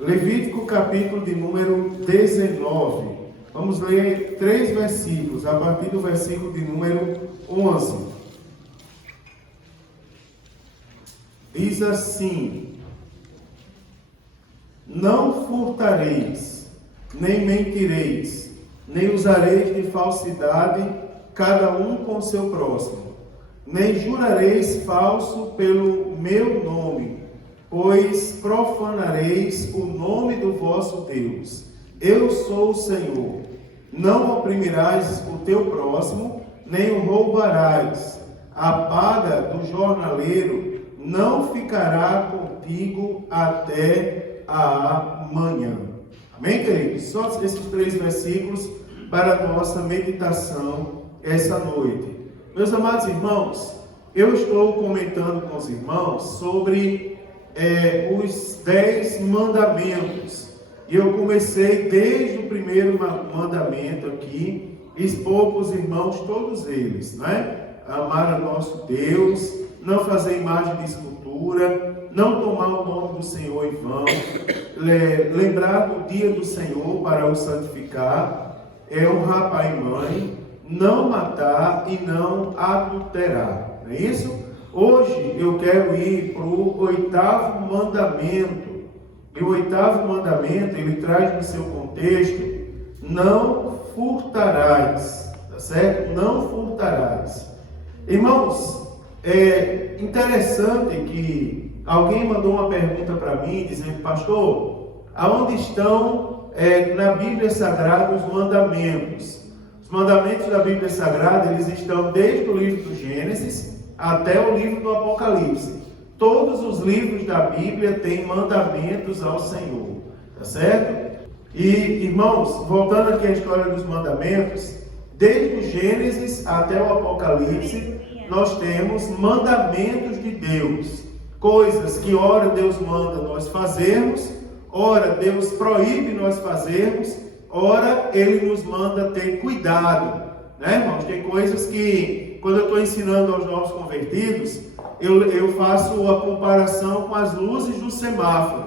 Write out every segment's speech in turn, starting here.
Levítico capítulo de número 19. Vamos ler 3 versículos, a partir do versículo de número 11. Diz assim: Não furtareis, nem mentireis, nem usareis de falsidade, cada um com seu próximo, nem jurareis falso pelo meu nome, pois profanareis o nome do vosso Deus. Eu sou o Senhor. Não oprimirás o teu próximo, nem o roubarás. A paga do jornaleiro não ficará contigo até a manhã. Amém, queridos? Só esses 3 versículos para a nossa meditação essa noite. Meus amados irmãos, eu estou comentando com os irmãos sobre os 10 mandamentos. E eu comecei desde o primeiro mandamento aqui, expor para os irmãos todos eles, né? Amar a nosso Deus, não fazer imagem de escultura, não tomar o nome do Senhor em vão, lembrar do dia do Senhor para o santificar, honrar pai e mãe, não matar e não adulterar, não é isso? Hoje eu quero ir para o 8º mandamento. E o 8º mandamento, ele traz no seu contexto: não furtarás, tá certo? Não furtarás. Irmãos, é interessante que alguém mandou uma pergunta para mim, dizendo: pastor, aonde estão na Bíblia Sagrada os mandamentos? Os mandamentos da Bíblia Sagrada, eles estão desde o livro do Gênesis até o livro do Apocalipse. Todos os livros da Bíblia têm mandamentos ao Senhor, tá certo? E, irmãos, voltando aqui à história dos mandamentos, desde o Gênesis até o Apocalipse, nós temos mandamentos de Deus, coisas que ora Deus manda nós fazermos, ora Deus proíbe nós fazermos, ora Ele nos manda ter cuidado, né, irmãos? Tem coisas que, quando eu estou ensinando aos novos convertidos, eu faço a comparação com as luzes do semáforo.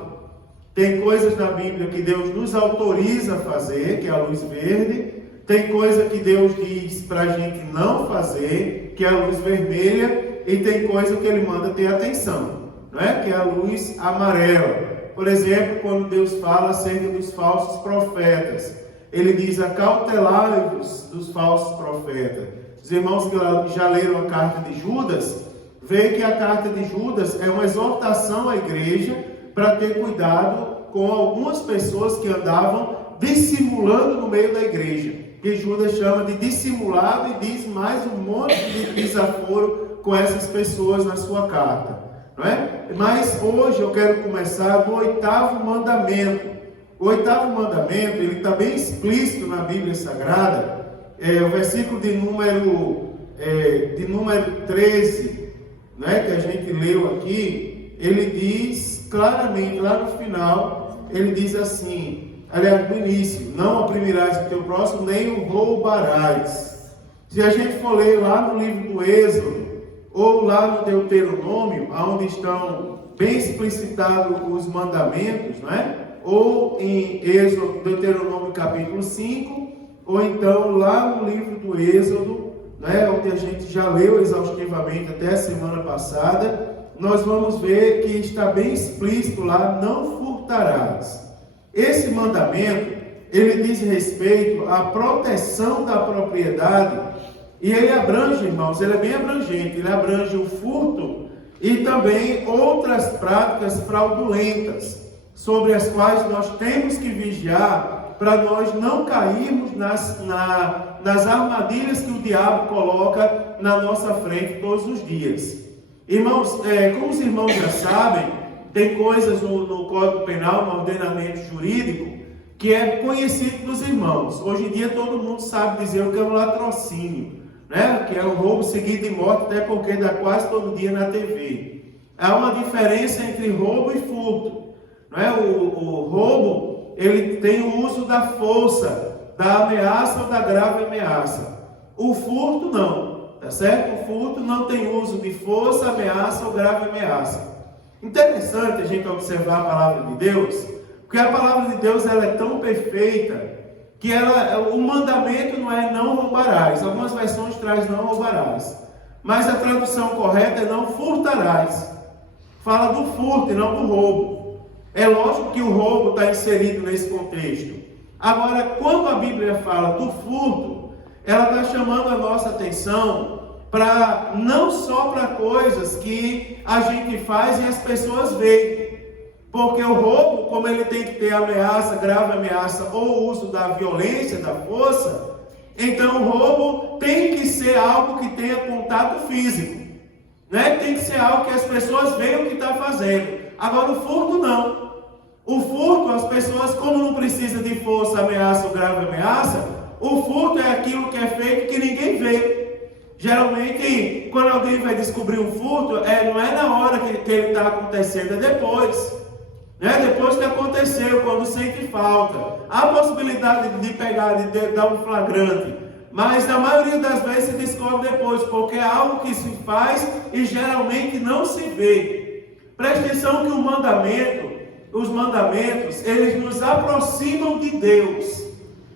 Tem coisas na Bíblia que Deus nos autoriza a fazer, que é a luz verde. Tem coisa que Deus diz para a gente não fazer, que é a luz vermelha. E tem coisa que Ele manda ter atenção, não é? Que é a luz amarela. Por exemplo, quando Deus fala acerca dos falsos profetas, Ele diz: acautelai-vos dos falsos profetas. Os irmãos que já leram a carta de Judas, vê que a carta de Judas é uma exortação à igreja para ter cuidado com algumas pessoas que andavam dissimulando no meio da igreja, que Judas chama de dissimulado, e diz mais um monte de desaforo com essas pessoas na sua carta, não é? Mas hoje eu quero começar do 8º mandamento. O 8º mandamento, ele está bem explícito na Bíblia Sagrada. O versículo de número 13, né, que a gente leu aqui, ele diz claramente, lá no final, ele diz assim, aliás, no início: não oprimirás o teu próximo, nem o roubarás. Se a gente for ler lá no livro do Êxodo, ou lá no Deuteronômio, onde estão bem explicitados os mandamentos, né? Ou em Êxodo, Deuteronômio capítulo 5, ou então lá no livro do Êxodo, né, onde a gente já leu exaustivamente até a semana passada, nós vamos ver que está bem explícito lá: não furtarás. Esse mandamento, ele diz respeito à proteção da propriedade, e ele abrange, irmãos, ele é bem abrangente, ele abrange o furto e também outras práticas fraudulentas, sobre as quais nós temos que vigiar para nós não cairmos nas armadilhas que o diabo coloca na nossa frente todos os dias. Irmãos, como os irmãos já sabem, tem coisas no Código Penal, no ordenamento jurídico, que é conhecido dos irmãos. Hoje em dia todo mundo sabe dizer o que é o latrocínio, né? Que é o roubo seguido de morte, até porque dá quase todo dia na TV. Há uma diferença entre roubo e furto, não é? O roubo, ele tem o uso da força, da ameaça ou da grave ameaça. O furto não, tá certo? O furto não tem uso de força, ameaça ou grave ameaça. Interessante a gente observar a palavra de Deus, Porque a palavra de Deus ela é tão perfeita que o mandamento não é não roubarás. Algumas versões traz não roubarás. Mas a tradução correta é não furtarás. Fala do furto e não do roubo. É lógico que o roubo está inserido nesse contexto. Agora, quando a Bíblia fala do furto, ela está chamando a nossa atenção para não só para coisas que a gente faz e as pessoas veem. Porque o roubo, como ele tem que ter ameaça, grave ameaça ou uso da violência, da força, então o roubo tem que ser algo que tenha contato físico, né? Tem que ser algo que as pessoas vejam o que está fazendo. Agora o furto não. O furto, as pessoas, como não precisa de força, ameaça ou grave ameaça, o furto é aquilo que é feito que ninguém vê. Geralmente, quando alguém vai descobrir um furto, não é na hora que ele está acontecendo, é depois. Depois que aconteceu, quando sente falta. Há possibilidade de pegar, de dar um flagrante. Mas na maioria das vezes se descobre depois, porque é algo que se faz e geralmente não se vê. Preste atenção que os mandamentos, eles nos aproximam de Deus.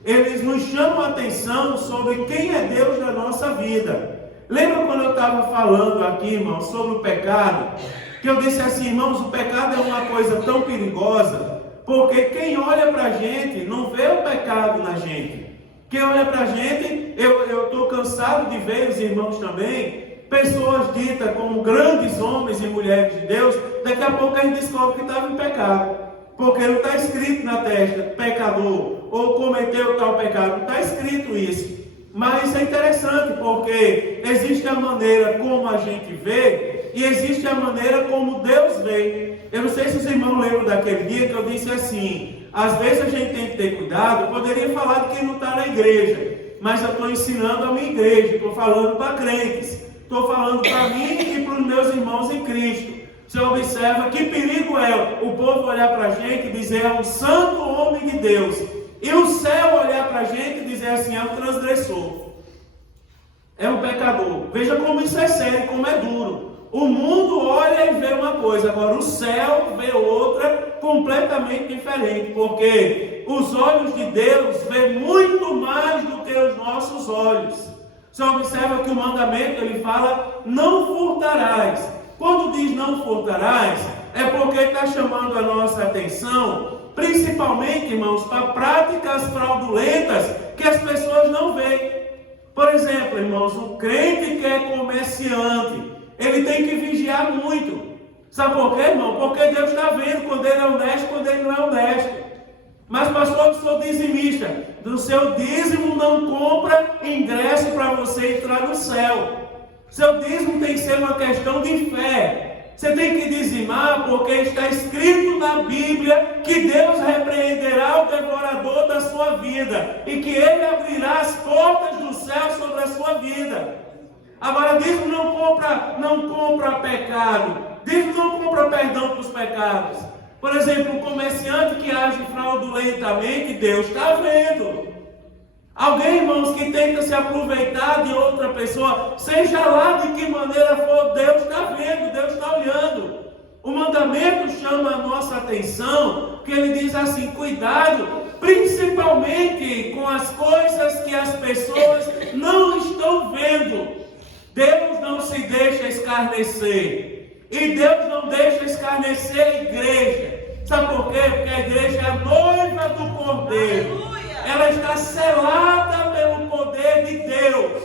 Eles nos chamam a atenção sobre quem é Deus na nossa vida. Lembra quando eu estava falando aqui, irmão, sobre o pecado? Que eu disse assim, irmãos, o pecado é uma coisa tão perigosa, porque quem olha para a gente não vê o pecado na gente. Quem olha para a gente, eu estou cansado de ver os irmãos também, pessoas ditas como grandes homens e mulheres de Deus, daqui a pouco a gente descobre que estava em pecado, porque não está escrito na testa, pecador, ou cometeu tal pecado, não está escrito isso. Mas é interessante, porque existe a maneira como a gente vê, e existe a maneira como Deus vê. Eu não sei se os irmãos lembram daquele dia que eu disse assim, às vezes a gente tem que ter cuidado. Eu poderia falar de quem não está na igreja, mas eu estou ensinando a minha igreja, estou falando para crentes, estou falando para mim e para os meus irmãos em Cristo. Você observa que perigo é o povo olhar para a gente e dizer é um santo homem de Deus, e o céu olhar para a gente e dizer assim, é um transgressor, é um pecador. Veja como isso é sério, como é duro. O mundo olha e vê uma coisa, agora o céu vê outra completamente diferente, porque os olhos de Deus vê muito mais do que os nossos olhos. Você observa que o mandamento ele fala, não furtarás. Quando diz não furtarás, é porque está chamando a nossa atenção, principalmente, irmãos, para práticas fraudulentas que as pessoas não veem. Por exemplo, irmãos, o crente que é comerciante, ele tem que vigiar muito. Sabe por quê, irmão? Porque Deus está vendo quando ele é honesto, quando ele não é honesto. Mas, pastor, eu sou dizimista. Do seu dízimo não compra ingresso para você entrar no céu. Seu dízimo tem que ser uma questão de fé. Você tem que dizimar porque está escrito na Bíblia que Deus repreenderá o devorador da sua vida e que Ele abrirá as portas do céu sobre a sua vida. Agora, dízimo não compra pecado. Dízimo não compra perdão para os pecados. Por exemplo, um comerciante que age fraudulentamente, Deus está vendo. Alguém, irmãos, que tenta se aproveitar de outra pessoa, seja lá de que maneira for, Deus está vendo, Deus está olhando. O mandamento chama a nossa atenção, que ele diz assim, cuidado, principalmente com as coisas que as pessoas não estão vendo. Deus não se deixa escarnecer. E Deus não deixa escarnecer a igreja. Sabe por quê? Porque a igreja é a noiva do Cordeiro. Aleluia. Ela está selada pelo poder de Deus.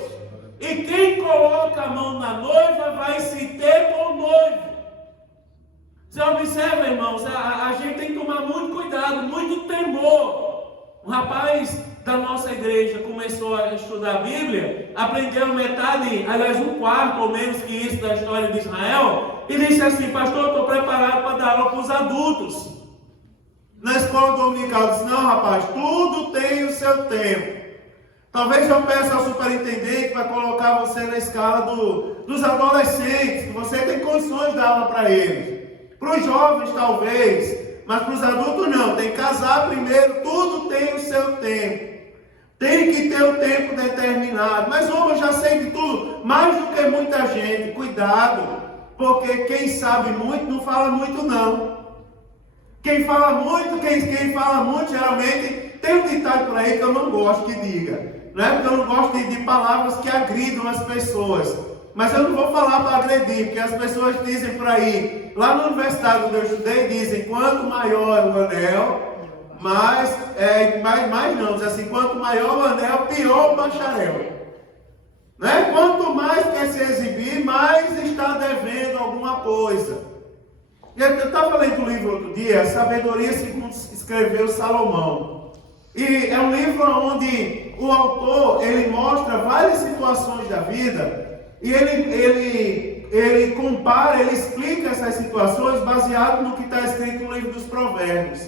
E quem coloca a mão na noiva vai se ter com o noivo. Você observa, irmãos, a gente tem que tomar muito cuidado, muito temor. Um rapaz da nossa igreja começou a estudar a Bíblia, aprendeu metade, aliás, um quarto ou menos que isso da história de Israel, e disse assim, pastor, eu estou preparado para dar aula para os adultos. Na escola dominical, disse, não rapaz, tudo tem o seu tempo. Talvez eu peça ao superintendente para colocar você na escala dos adolescentes, que você tem condições de dar aula para eles. Para os jovens, talvez, mas para os adultos não, tem que casar primeiro, tudo tem o seu tempo. Tem que ter o tempo determinado. Mas eu já sei de tudo, mais do que muita gente. Cuidado, porque quem sabe muito não fala muito não. Quem fala muito, quem fala muito, geralmente, tem um ditado por aí que eu não gosto que diga. Não é porque eu não gosto de palavras que agridam as pessoas. Mas eu não vou falar para agredir, porque as pessoas dizem por aí, lá na universidade onde eu estudei, dizem, quanto maior o anel, mais não, diz assim, quanto maior o anel, pior o bacharel. Né? Quanto mais quer se exibir, mais está devendo alguma coisa. Eu estava lendo um livro outro dia, Sabedoria segundo escreveu Salomão. E é um livro onde o autor, ele mostra várias situações da vida, e ele compara, ele explica essas situações baseado no que está escrito no livro dos Provérbios.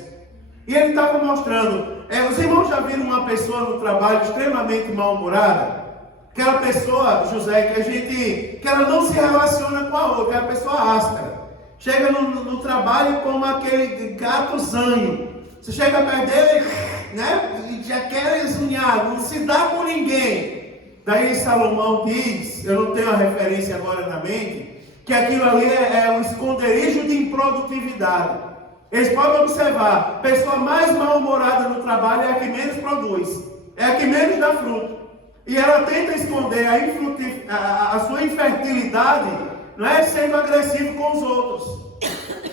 E ele estava mostrando, os irmãos já viram uma pessoa no trabalho extremamente mal-humorada? Aquela pessoa, José, que ela não se relaciona com a outra, é a pessoa áspera. Chega no trabalho como aquele gato zanho. Você chega perto dele, né, e já quer esunhar, não se dá com ninguém. Daí Salomão diz, eu não tenho a referência agora na mente, que aquilo ali é um esconderijo de improdutividade. Eles podem observar, a pessoa mais mal-humorada no trabalho é a que menos produz, é a que menos dá fruto. E ela tenta esconder a sua infertilidade, não é, sendo agressivo com os outros.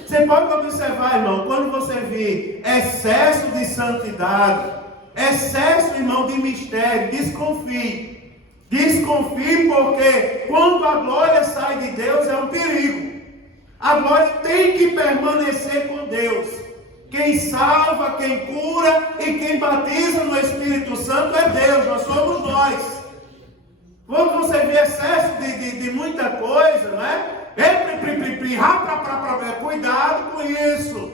Você pode observar, irmão, quando você vê excesso de santidade, excesso, irmão, de mistério, desconfie. Desconfie, porque quando a glória sai de Deus é um perigo. A glória tem que permanecer com Deus. Quem salva, quem cura e quem batiza no Espírito Santo é Deus, nós somos nós. Quando você vê excesso de muita coisa, não é? Cuidado com isso.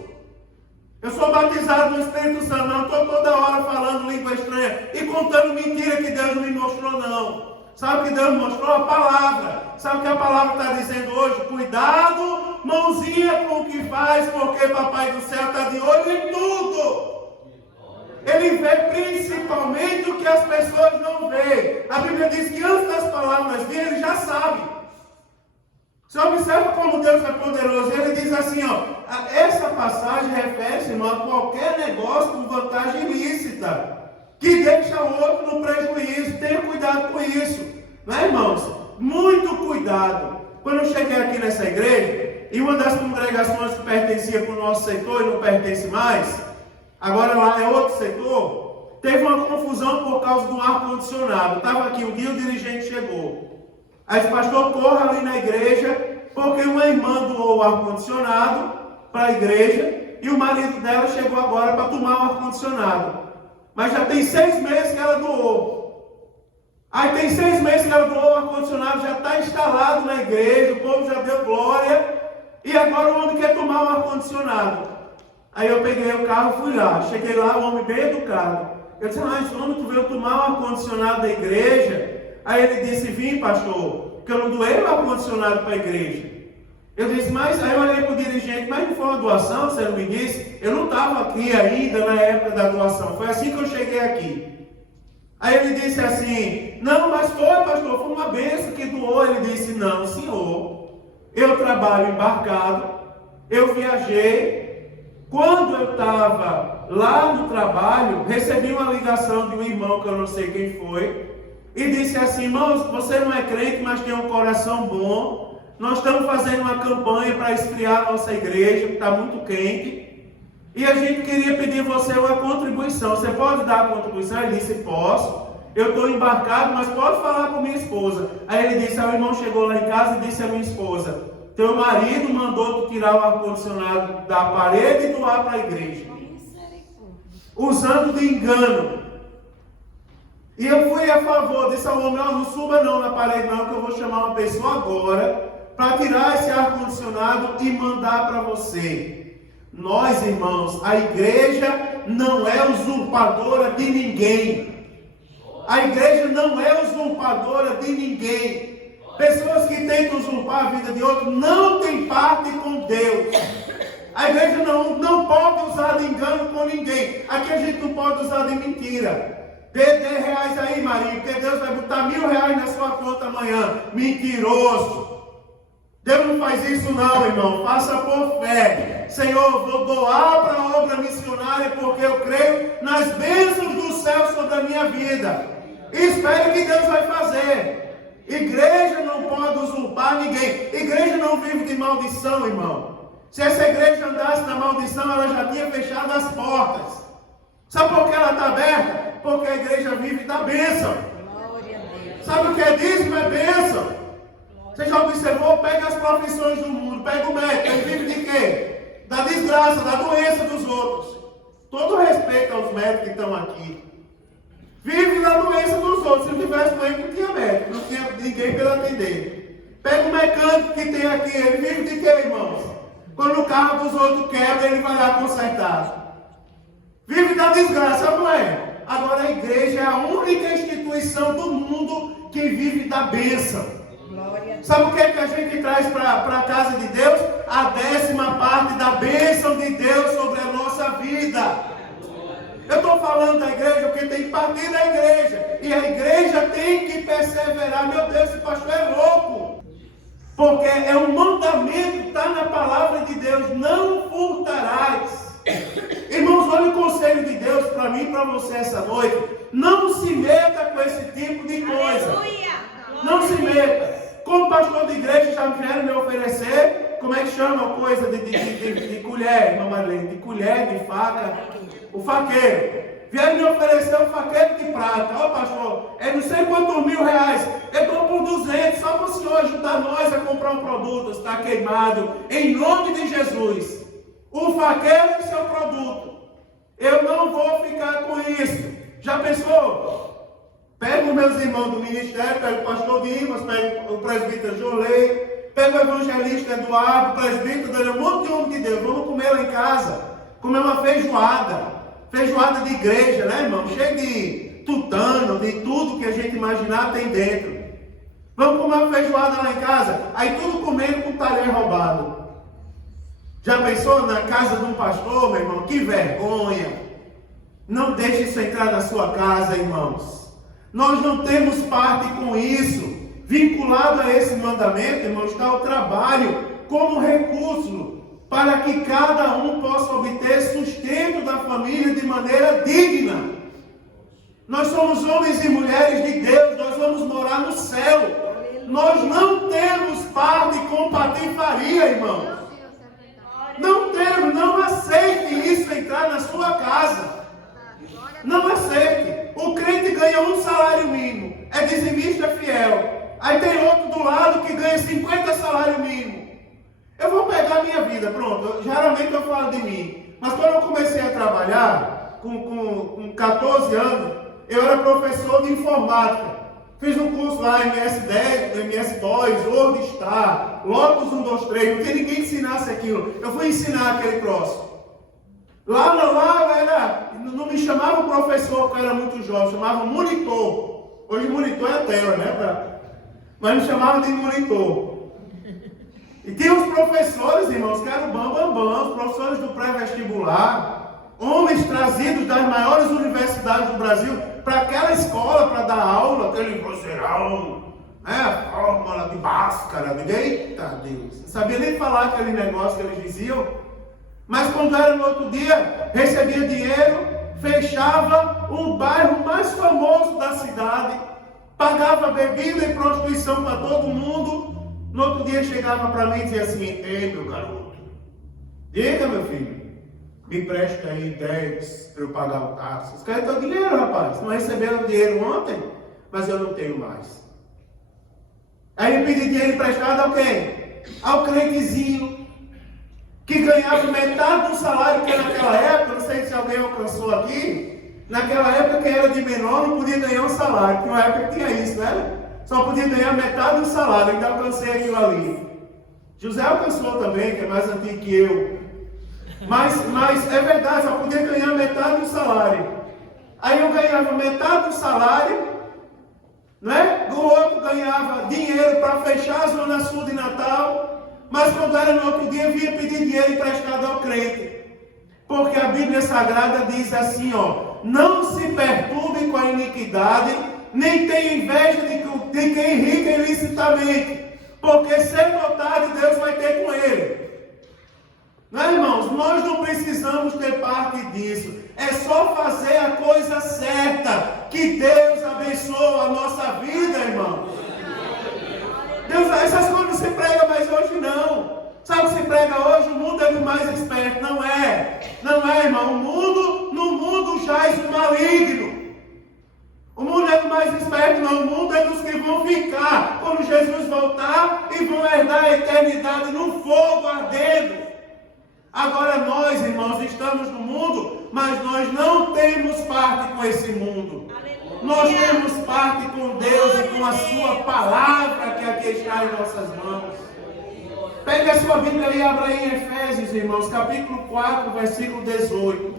Eu sou batizado no Espírito Santo, não estou toda hora falando língua estranha e contando mentira que Deus não me mostrou, não. Sabe o que Deus mostrou? A palavra. Sabe o que a palavra está dizendo hoje? Cuidado, mãozinha com o que faz, porque Papai do Céu está de olho em tudo. Ele vê principalmente o que as pessoas não veem. A Bíblia diz que antes das palavras dele, ele já sabe. Você observa como Deus é poderoso. Ele diz assim, essa passagem refere-se a qualquer negócio com vantagem ilícita, que deixa o outro no prejuízo. Tenha cuidado com isso. Não é, irmãos? Muito cuidado. Quando eu cheguei aqui nessa igreja, e uma das congregações que pertencia para o nosso setor e não pertence mais, agora lá é outro setor, teve uma confusão por causa do ar-condicionado. Estava aqui, um dia o dirigente chegou. Aí o pastor, corra ali na igreja, porque uma irmã doou o ar-condicionado para a igreja, e o marido dela chegou agora para tomar o ar-condicionado. Mas já tem 6 meses que ela doou. Aí tem 6 meses que ela doou o ar-condicionado, já está instalado na igreja, o povo já deu glória, e agora o homem quer tomar o ar-condicionado. Aí eu peguei o carro e fui lá. Cheguei lá, o homem bem educado. Eu disse, esse homem tu veio tomar o ar-condicionado da igreja? Aí ele disse, vim, pastor, que eu não doei o ar-condicionado para a igreja. Eu disse, mas aí eu olhei para o dirigente, mas não foi uma doação, você não me disse? Eu não estava aqui ainda na época da doação, foi assim que eu cheguei aqui. Aí ele disse assim, não, mas foi, pastor, foi uma bênção que doou. Ele disse, não, senhor, eu trabalho embarcado, eu viajei, quando eu estava lá no trabalho, recebi uma ligação de um irmão que eu não sei quem foi, e disse assim, irmãos, você não é crente, mas tem um coração bom. Nós estamos fazendo uma campanha para esfriar a nossa igreja, que está muito quente. E a gente queria pedir a você uma contribuição. Você pode dar a contribuição? Ele disse, posso. Eu estou embarcado, mas pode falar com minha esposa. Aí ele disse, o irmão chegou lá em casa e disse à minha esposa, teu marido mandou tu tirar o ar-condicionado da parede e doar para a igreja. Usando de engano. E eu fui a favor, disse ao homem, não suba não na parede não, que eu vou chamar uma pessoa agora para tirar esse ar-condicionado e mandar para você. Nós, irmãos, a igreja não é usurpadora de ninguém. A igreja não é usurpadora de ninguém. Pessoas que tentam usurpar a vida de outros não têm parte com Deus. A igreja não pode usar de engano com ninguém. Aqui a gente não pode usar de mentira. Dê R$10 aí, Marinho, porque Deus vai botar R$1.000 na sua conta amanhã. Mentiroso. Deus não faz isso não, irmão. Faça por fé. Senhor, vou doar para a obra missionária porque eu creio nas bênçãos do céu sobre a minha vida. E espere que Deus vai fazer. Igreja não pode usurpar ninguém. Igreja não vive de maldição, irmão. Se essa igreja andasse na maldição, ela já tinha fechado as portas. Sabe por que ela está aberta? Porque a igreja vive da bênção. Sabe o que é dízimo? É bênção. Você já observou? Pega as profissões do mundo, pega o médico, ele vive de quê? Da desgraça, da doença dos outros. Todo respeito aos médicos que estão aqui. Vive da doença dos outros. Se não tivesse doente, não tinha médico, não tinha ninguém para atender. Pega o mecânico que tem aqui, ele vive de quê, irmãos? Quando o carro dos outros quebra, ele vai lá consertar. Vive da desgraça, não é? Agora a igreja é a única instituição do mundo que vive da bênção. Sabe o que é que a gente traz para a casa de Deus? A 10ª parte da bênção de Deus sobre a nossa vida. Eu estou falando da igreja porque tem que partir da igreja. E a igreja tem que perseverar. Meu Deus, esse pastor é louco. Porque é um mandamento, está na palavra de Deus. Não furtarás. Irmãos, olha o conselho de Deus para mim e para você essa noite. Não se meta com esse tipo de coisa. Não se meta. Como pastor de igreja já vieram me oferecer, como é que chama a coisa de colher, irmã Marlene? De colher, de faca, o faqueiro. Vieram me oferecer um faqueiro de prata. Ó pastor, é não sei quantos R$1.000. Eu estou por 200, só para o senhor ajudar nós a comprar um produto. Está queimado, em nome de Jesus. O faqueiro é seu produto. Eu não vou ficar com isso. Já pensou? Pega os meus irmãos do ministério, pega o pastor Dimas, pega o presbítero Jolei, pega o evangelista Eduardo, o presbítero Daniel, um monte de homem de Deus. Vamos comer lá em casa, comer uma feijoada de igreja, né, irmão? Cheio de tutano, de tudo que a gente imaginar tem dentro. Vamos comer uma feijoada lá em casa, aí tudo comendo com talher roubado. Já pensou na casa de um pastor, meu irmão? Que vergonha! Não deixe isso entrar na sua casa, irmãos. Nós não temos parte com isso. Vinculado a esse mandamento, irmão, está o trabalho como recurso para que cada um possa obter sustento da família de maneira digna. Nós somos homens e mulheres de Deus, nós vamos morar no céu. Nós não temos parte com patifaria, irmão. Não temos, não aceite isso entrar na sua casa. Não aceite. O crente ganha um salário mínimo, é dizimista fiel. Aí tem outro do lado que ganha 50 salários mínimos. Eu vou pegar a minha vida, pronto. Geralmente eu falo de mim. Mas quando eu comecei a trabalhar, com 14 anos, eu era professor de informática. Fiz um curso lá, MS10, MS2, WordStar, Lotus 1, 2, 3. Não tinha ninguém que ensinasse aquilo. Eu fui ensinar aquele troço. Lá não me chamava professor, porque eu era muito jovem, chamava monitor. Hoje monitor é a tela, né? Mas me chamavam de monitor. E tinha os professores, irmãos, que eram bambambam, os professores do pré-vestibular, homens trazidos das maiores universidades do Brasil para aquela escola, para dar aula, aquele vozeirão, né? A fórmula de Bhaskara, eita Deus, não sabia nem falar aquele negócio que eles diziam. Mas quando era no outro dia, recebia dinheiro, fechava o bairro mais famoso da cidade, pagava bebida e prostituição para todo mundo. No outro dia chegava para mim e dizia assim: ei, meu garoto, diga, meu filho, me presta aí 10 para eu pagar o táxi. Os caras estão dinheiro, rapaz. Não receberam dinheiro ontem, mas eu não tenho mais. Aí ele pediu dinheiro emprestado a quem? Ao crentezinho, que ganhava metade do salário que naquela época, não sei se alguém alcançou aqui, naquela época quem era de menor não podia ganhar um salário, porque na época tinha isso, né? Só podia ganhar metade do salário, ainda alcancei aquilo ali. José alcançou também, que é mais antigo que eu. Mas é verdade, só podia ganhar metade do salário. Aí eu ganhava metade do salário, né? O outro ganhava dinheiro para fechar a Zona Sul de Natal. Mas quando era no outro dia, vinha pedir dinheiro emprestado ao crente. Porque a Bíblia Sagrada diz assim, ó: não se perturbe com a iniquidade, nem tenha inveja de quem rica ilicitamente, porque sem vontade disso. É só fazer a coisa certa, que Deus abençoa a nossa vida, irmão. Deus, essas coisas não se prega mais hoje, não. Sabe o que se prega hoje? O mundo é do mais esperto. Não é. Não é, irmão. No mundo jaz o maligno. O mundo é do mais esperto, não. O mundo é dos que vão ficar quando Jesus voltar e vão herdar a eternidade no fogo ardendo. Agora nós, irmãos, estamos no mundo, mas nós não temos parte com esse mundo. Nós temos parte com Deus e com a sua palavra que aqui está em nossas mãos. Pegue a sua Bíblia e abra aí em Efésios, irmãos, capítulo 4, versículo 18.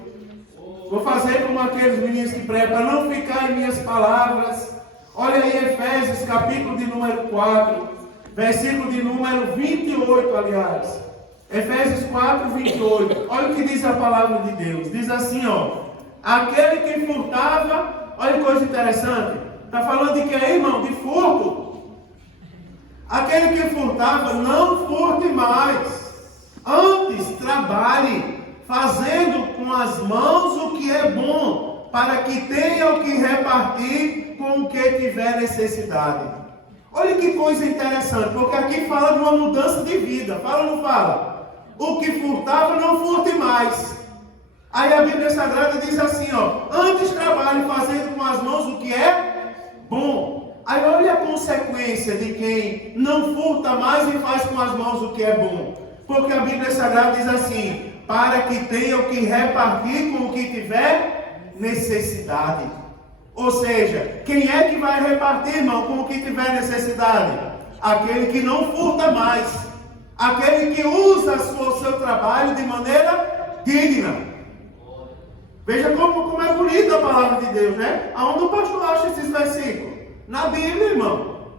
Vou fazer como aqueles meninos que pregam, para não ficar em minhas palavras. Olha aí Efésios, capítulo de número 4, versículo de número 28, aliás. Efésios 4, 28. Olha o que diz a palavra de Deus. Diz assim, ó. Aquele que furtava, olha que coisa interessante. Está falando de que aí, irmão? De furto. Aquele que furtava, não furte mais. Antes, trabalhe, fazendo com as mãos o que é bom, para que tenha o que repartir com o que tiver necessidade. Olha que coisa interessante, porque aqui fala de uma mudança de vida. Fala ou não fala? O que furtava, não furte mais. Aí a Bíblia Sagrada diz assim, ó. Antes trabalhe fazendo com as mãos o que é bom. Aí olha a consequência de quem não furta mais e faz com as mãos o que é bom. Porque a Bíblia Sagrada diz assim, para que tenha o que repartir com o que tiver necessidade. Ou seja, quem é que vai repartir, irmão, com o que tiver necessidade? Aquele que não furta mais. Aquele que usa o seu trabalho de maneira digna. Veja como é bonita a palavra de Deus, né? Aonde o pastor acha esses versículos? Na Bíblia, irmão.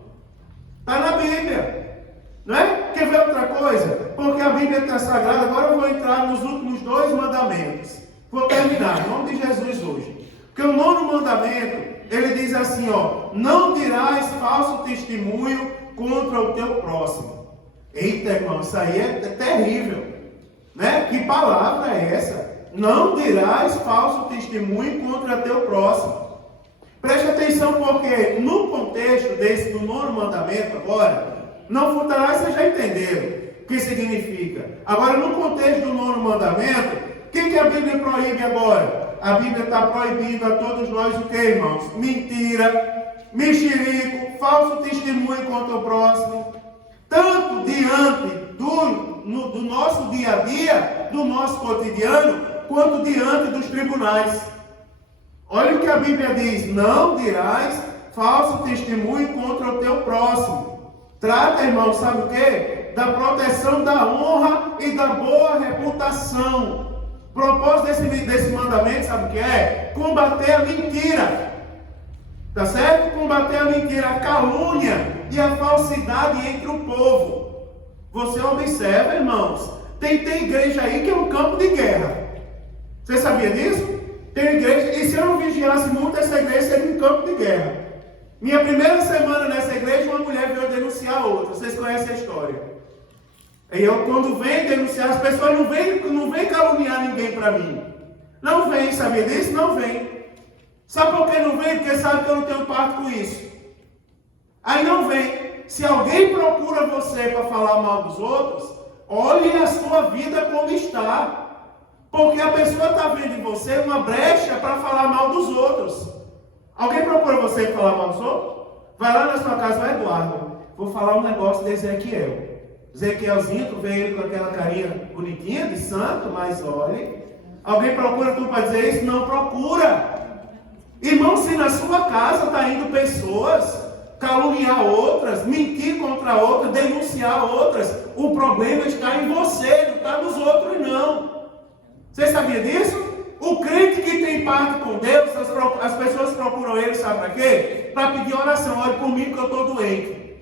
Está na Bíblia. Não é? Quer ver outra coisa? Porque a Bíblia está sagrada. Agora eu vou entrar nos últimos 2 mandamentos. Vou terminar, em nome de Jesus hoje. Porque o 9º mandamento, ele diz assim, ó. Não dirás falso testemunho contra o teu próximo. Eita, irmão, isso aí é terrível. Né? Que palavra é essa? Não dirás falso testemunho contra teu próximo. Preste atenção, porque no contexto do 9º mandamento agora, não furtarás, vocês já entenderam o que significa. Agora, no contexto do 9º mandamento, o que a Bíblia proíbe agora? A Bíblia está proibindo a todos nós o que, irmãos? Mentira, mexerico, falso testemunho contra o próximo, tanto diante do nosso dia a dia, do nosso cotidiano, quanto diante dos tribunais. Olha o que a Bíblia diz, não dirás falso testemunho contra o teu próximo. Trata, irmão, sabe o quê? Da proteção da honra e da boa reputação. O propósito desse mandamento, sabe o que é? Combater a mentira. Tá certo? Combater a mentira, a calúnia e a falsidade entre o povo. Você observa, irmãos, tem igreja aí que é um campo de guerra. Você sabia disso? Tem igreja, e se eu não vigiasse muito, essa igreja seria um campo de guerra. Minha primeira semana nessa igreja, uma mulher veio denunciar a outra. Vocês conhecem a história. E eu, quando venho denunciar, as pessoas não vêm caluniar ninguém para mim. Não vem, sabia disso? Não vem. Sabe por que não vem? Porque sabe que eu não tenho parte com isso. Aí não vem. Se alguém procura você para falar mal dos outros, olhe a sua vida como está. Porque a pessoa está vendo em você uma brecha para falar mal dos outros. Alguém procura você para falar mal dos outros? Vai lá na sua casa, vai, Eduardo. Vou falar um negócio de Ezequiel. Ezequielzinho, tu vê ele com aquela carinha bonitinha de santo, mas olhe. Alguém procura tu para dizer isso? Não procura. Irmão, se na sua casa está indo pessoas caluniar outras, mentir contra outras, denunciar outras, o problema está em você, não está nos outros não. Você sabia disso? O crente que tem parte com Deus, as pessoas procuram ele, sabe para quê? Para pedir oração. Ore por mim porque eu estou doente.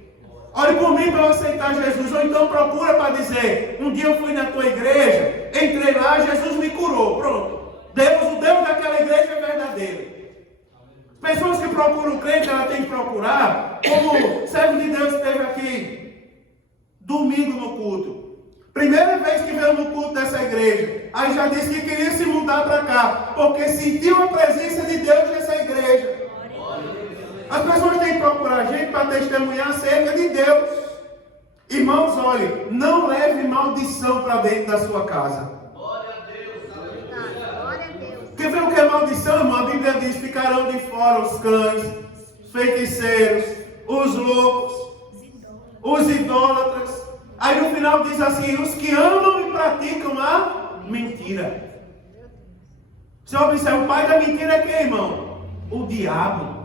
Ore por mim para eu aceitar Jesus. Ou então procura para dizer, um dia eu fui na tua igreja, entrei lá, Jesus me curou. Pronto. o Deus daquela igreja é verdadeiro. Pessoas que procuram o crente, ela tem que procurar, como o servo de Deus esteve aqui domingo no culto. Primeira vez que veio no culto dessa igreja. Aí já disse que queria se mudar para cá, porque sentiu a presença de Deus nessa igreja. As pessoas têm que procurar a gente para testemunhar acerca de Deus. Irmãos, olhe, não leve maldição para dentro da sua casa. Glória a Deus. Quer ver o que é maldição, irmão? A Bíblia diz: ficarão de fora os cães, os feiticeiros, os loucos, os idólatras. Aí no final diz assim: os que amam e praticam a mentira. Você observa, o pai da mentira é quem, irmão? O diabo.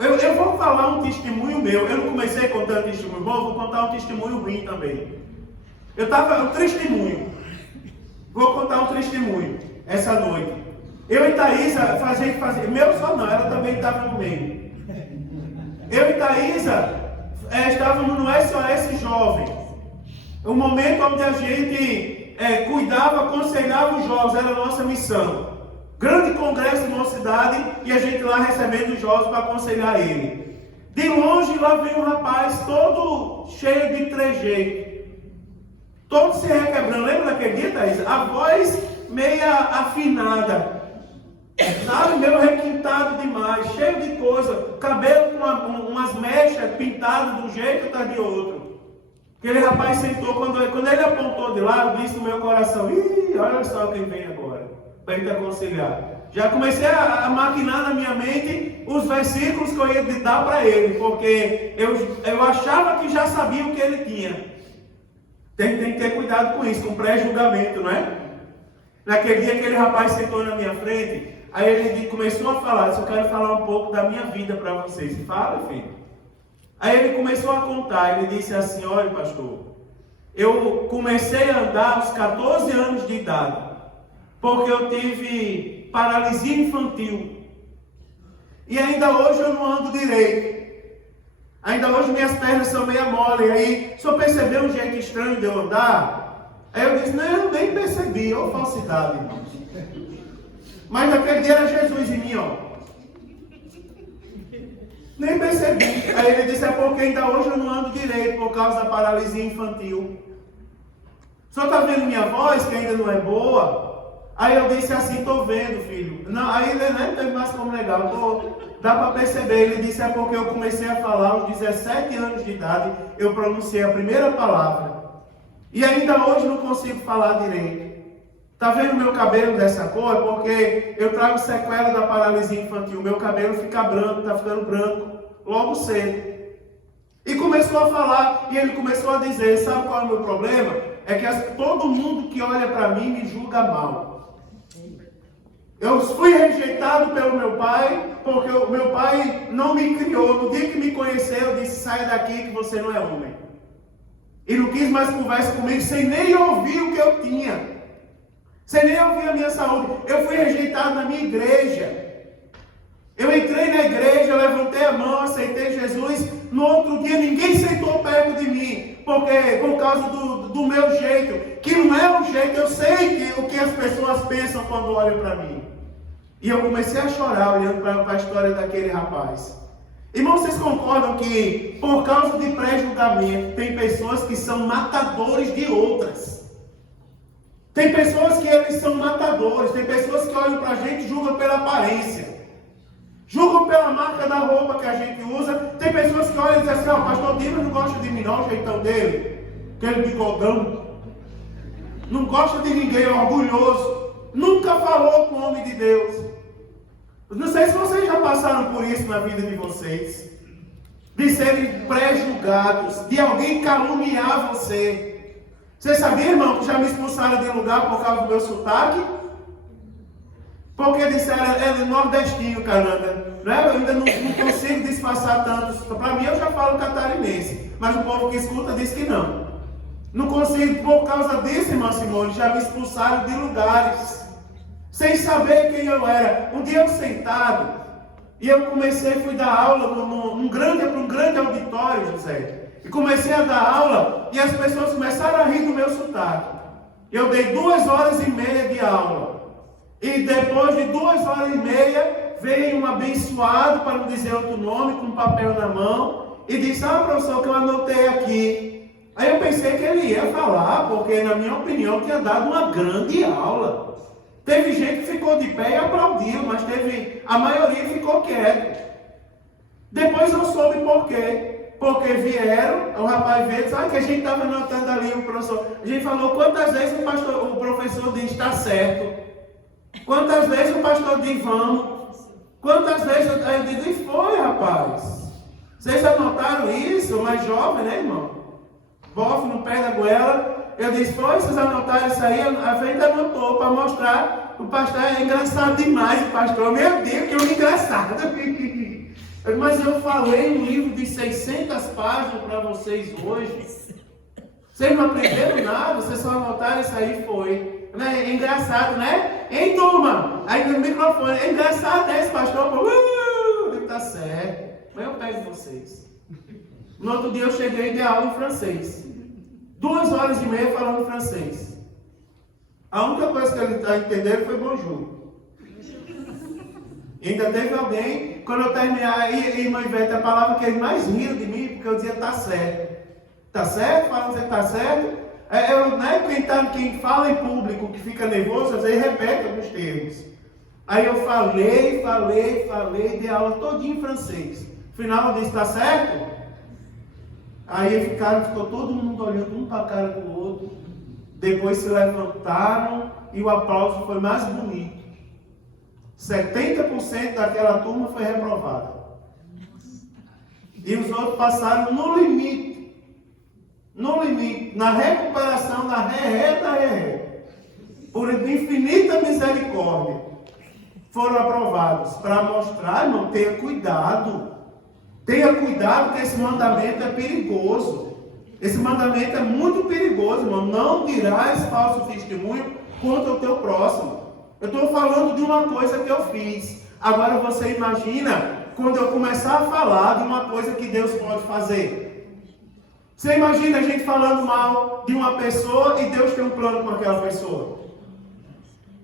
Eu vou falar um testemunho meu. Eu não comecei contando testemunho bom, vou contar um testemunho ruim também. Um testemunho. Vou contar um testemunho essa noite. Eu e Thaísa, meu só não, ela também estava no meio. Eu e Thaísa estávamos no SOS Jovem. Um momento onde a gente cuidava, aconselhava os jovens, era a nossa missão. Grande congresso em uma cidade e a gente lá recebendo os jovens para aconselhar ele. De longe lá veio um rapaz todo cheio de trejeito, todo se requebrando. Lembra daquele dia, Thaís? A voz meia afinada, sabe? Meio requintado demais, cheio de coisa, cabelo com umas mechas pintadas de um jeito e tá de outro. Aquele rapaz sentou, quando ele apontou de lá, eu disse no meu coração: ih, olha só quem vem agora, para ele te aconselhar. Já comecei a maquinar na minha mente os versículos que eu ia dar para ele, porque eu achava que já sabia o que ele tinha. Tem que ter cuidado com isso, com pré-julgamento, não é? Naquele dia, aquele rapaz sentou na minha frente, aí ele começou a falar: eu quero falar um pouco da minha vida para vocês. Fala, filho. Aí ele começou a contar, ele disse assim: olha, pastor, eu comecei a andar aos 14 anos de idade, porque eu tive paralisia infantil. E ainda hoje eu não ando direito. Ainda hoje minhas pernas são meio mole. Aí, só percebeu um jeito estranho de eu andar? Aí eu disse: não, eu nem percebi, ó, falsidade, irmão. Mas naquele dia era Jesus em mim, ó. Nem percebi. Aí ele disse: é porque ainda hoje eu não ando direito por causa da paralisia infantil. Só está vendo minha voz, que ainda não é boa? Aí eu disse assim: estou vendo, filho. Não, aí ele nem teve mais como negar. Dá para perceber. Ele disse: é porque eu comecei a falar aos 17 anos de idade. Eu pronunciei a primeira palavra. E ainda hoje não consigo falar direito. Está vendo meu cabelo dessa cor? É porque eu trago sequela da paralisia infantil. Meu cabelo fica branco, está ficando branco logo cedo. E começou a falar, e ele começou a dizer: sabe qual é o meu problema? É que todo mundo que olha para mim me julga mal. Eu fui rejeitado pelo meu pai, porque o meu pai não me criou. No dia que me conheceu, eu disse: sai daqui que você não é homem. E não quis mais conversa comigo, sem nem ouvir o que eu tinha. Sem nem ouvir a minha saúde. Eu fui rejeitado na minha igreja. Eu entrei na igreja, levantei a mão, aceitei Jesus. No outro dia ninguém sentou perto de mim, porque por causa do meu jeito, que não é um jeito. Eu sei o que as pessoas pensam quando olham para mim. E eu comecei a chorar olhando para a história daquele rapaz. Irmãos, vocês concordam que por causa de pré-julgamento tem pessoas que são matadores de outras? Tem pessoas que eles são matadores, tem pessoas que olham para a gente e julgam pela aparência, julgam pela marca da roupa que a gente usa. Tem pessoas que olham e dizem assim: o pastor Dimas não gosta de mim não, o jeitão dele, aquele bigodão, não gosta de ninguém, é orgulhoso, nunca falou com o homem de Deus. Não sei se vocês já passaram por isso na vida de vocês, de serem pré-julgados, de alguém caluniar você. Você sabia, irmão, que já me expulsaram de lugar por causa do meu sotaque? Porque disseram: é nordestino, caramba. Né? Eu ainda não consigo disfarçar tanto. Para mim, eu já falo catarinense. Mas o povo que escuta diz que não. Não consigo. Por causa disso, irmã Simone, já me expulsaram de lugares, sem saber quem eu era. Um dia eu sentado, e eu fui dar aula para um grande auditório, José. E comecei a dar aula, e as pessoas começaram a rir do meu sotaque. Eu dei 2h30 de aula. E depois de 2h30, veio um abençoado, para não dizer outro nome, com um papel na mão, e disse: professor, que eu anotei aqui. Aí eu pensei que ele ia falar, porque na minha opinião tinha dado uma grande aula. Teve gente que ficou de pé e aplaudiu, mas a maioria ficou quieto. Depois eu soube por quê. Porque vieram, o rapaz veio e disse, que a gente estava notando ali o professor. A gente falou quantas vezes o professor diz está certo. Quantas vezes o pastor diz vamos. Quantas vezes eu digo, e foi, rapaz. Vocês anotaram isso? O mais jovem, né, irmão? Bofe no pé da goela. Eu disse, foi, vocês anotaram isso aí? A frente anotou para mostrar. O pastor é engraçado demais, o pastor. Meu Deus, que homem engraçado. Mas eu falei um livro de 600 páginas para vocês hoje. Vocês não aprenderam nada, vocês só anotaram isso aí, foi. É engraçado, né? Hein, turma? Aí no microfone, é engraçado, né, esse pastor? Tá certo. Mas eu pego vocês. No outro dia eu cheguei e dei aula em francês. 2 horas e meia falando francês. A única coisa que ele está entendendo foi bonjour. Ainda teve alguém, quando eu terminar, irmã Ivete, a palavra que eles mais riram de mim, porque eu dizia, tá certo. Tá certo? Falando que tá certo. Quem fala em público, que fica nervoso, às vezes repete alguns termos. Aí eu falei, dei aula todinha em francês. No final eu disse, tá certo? Aí ficou todo mundo olhando um para a cara do outro. Depois se levantaram e o aplauso foi mais bonito. 70% daquela turma foi reprovada. E os outros passaram no limite. No limite. Na recuperação da ré. Por infinita misericórdia. Foram aprovados. Para mostrar, irmão, tenha cuidado. Tenha cuidado que esse mandamento é perigoso. Esse mandamento é muito perigoso, irmão. Não dirás falso testemunho contra o teu próximo. Eu estou falando de uma coisa que eu fiz. Agora você imagina quando eu começar a falar de uma coisa que Deus pode fazer. Você imagina a gente falando mal de uma pessoa e Deus tem um plano com aquela pessoa.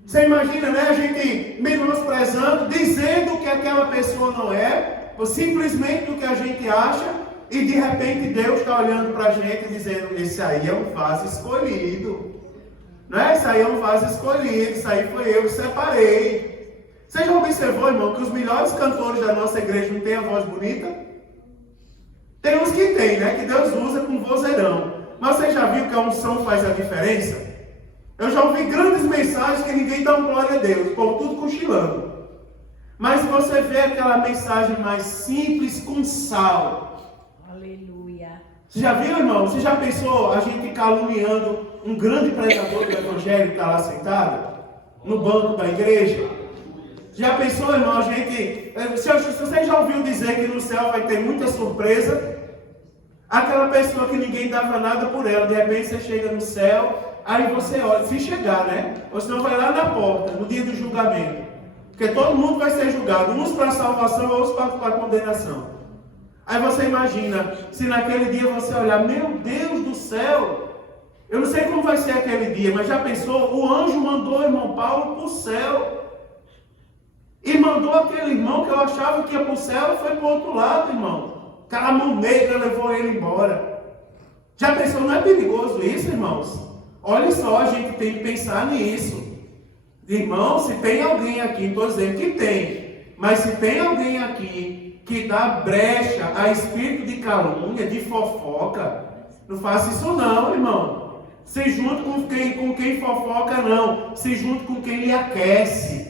Você imagina, né, a gente menosprezando, dizendo que aquela pessoa não é, ou simplesmente do que a gente acha, e de repente Deus está olhando para a gente e dizendo, esse aí é um vaso escolhido. Não é? Isso aí é um vaso escolhido, isso aí foi eu que separei. Você já observou, irmão, que os melhores cantores da nossa igreja não têm a voz bonita? Tem uns que tem, né? Que Deus usa com vozeirão. Mas você já viu que a unção faz a diferença? Eu já ouvi grandes mensagens que ninguém dá uma glória a Deus, o povo tudo cochilando. Mas você vê aquela mensagem mais simples com sal. Aleluia. Você já viu, irmão? Você já pensou a gente caluniando um grande pregador do evangelho que está lá sentado? No banco da igreja? Já pensou, irmão, a gente... Se você já ouviu dizer que no céu vai ter muita surpresa? Aquela pessoa que ninguém dava nada por ela, de repente você chega no céu, aí você olha, se chegar, né? Ou senão vai lá na porta, no dia do julgamento. Porque todo mundo vai ser julgado, uns para salvação, outros para condenação. Aí você imagina, se naquele dia você olhar, meu Deus do céu, eu não sei como vai ser aquele dia, mas já pensou? O anjo mandou o irmão Paulo para o céu. E mandou aquele irmão que eu achava que ia para o céu e foi para o outro lado, irmão. Aquela mão negra levou ele embora. Já pensou, não é perigoso isso, irmãos? Olha só, a gente tem que pensar nisso. Irmão, se tem alguém aqui, não estou dizendo que tem, mas se tem alguém aqui que dá brecha a espírito de calúnia, de fofoca, não faça isso não, irmão. Se junte com quem fofoca, não. Se junte com quem lhe aquece.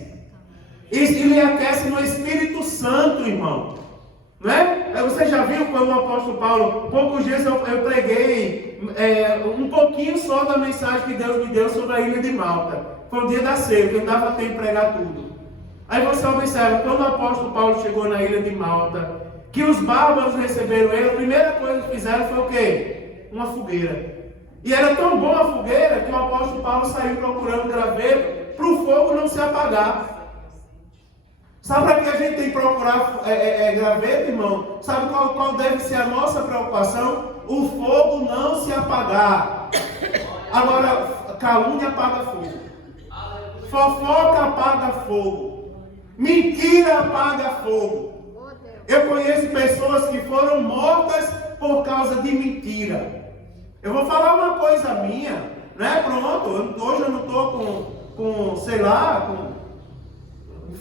E lhe aquece no Espírito Santo, irmão. Não é? Você já viu quando o apóstolo Paulo, poucos dias eu preguei um pouquinho só da mensagem que Deus me deu sobre a ilha de Malta. Foi o dia da ceia, que não dava tempo de pregar tudo. Aí você observa, quando o apóstolo Paulo chegou na ilha de Malta, que os bárbaros receberam ele, a primeira coisa que fizeram foi o quê? Uma fogueira. E era tão boa a fogueira que o apóstolo Paulo saiu procurando graveto para o fogo não se apagar. Sabe para que a gente tem que procurar graveto, irmão? Sabe qual deve ser a nossa preocupação? O fogo não se apagar. Agora, calúnia apaga fogo. Fofoca apaga fogo. Mentira apaga fogo. Eu conheço pessoas que foram mortas por causa de mentira. Eu vou falar uma coisa minha, né? Pronto, hoje eu não estou com, sei lá,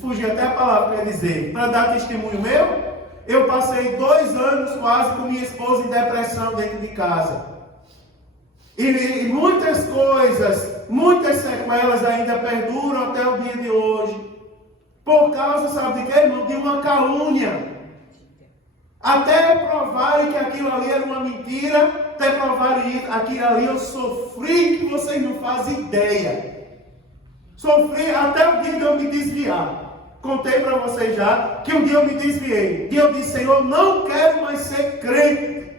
fugir até a palavra que eu ia dizer, para dar testemunho meu. Eu passei 2 anos quase com minha esposa em depressão dentro de casa. E muitas coisas, muitas sequelas ainda perduram até o dia de hoje. Por causa, sabe de quê, irmão? De uma calúnia. Até provarem que aquilo ali era uma mentira, até provarem que aquilo ali eu sofri, que vocês não fazem ideia. Sofri até o dia de eu me desviar. Contei para vocês já que um dia eu me desviei. Um dia eu disse, Senhor, não quero mais ser crente.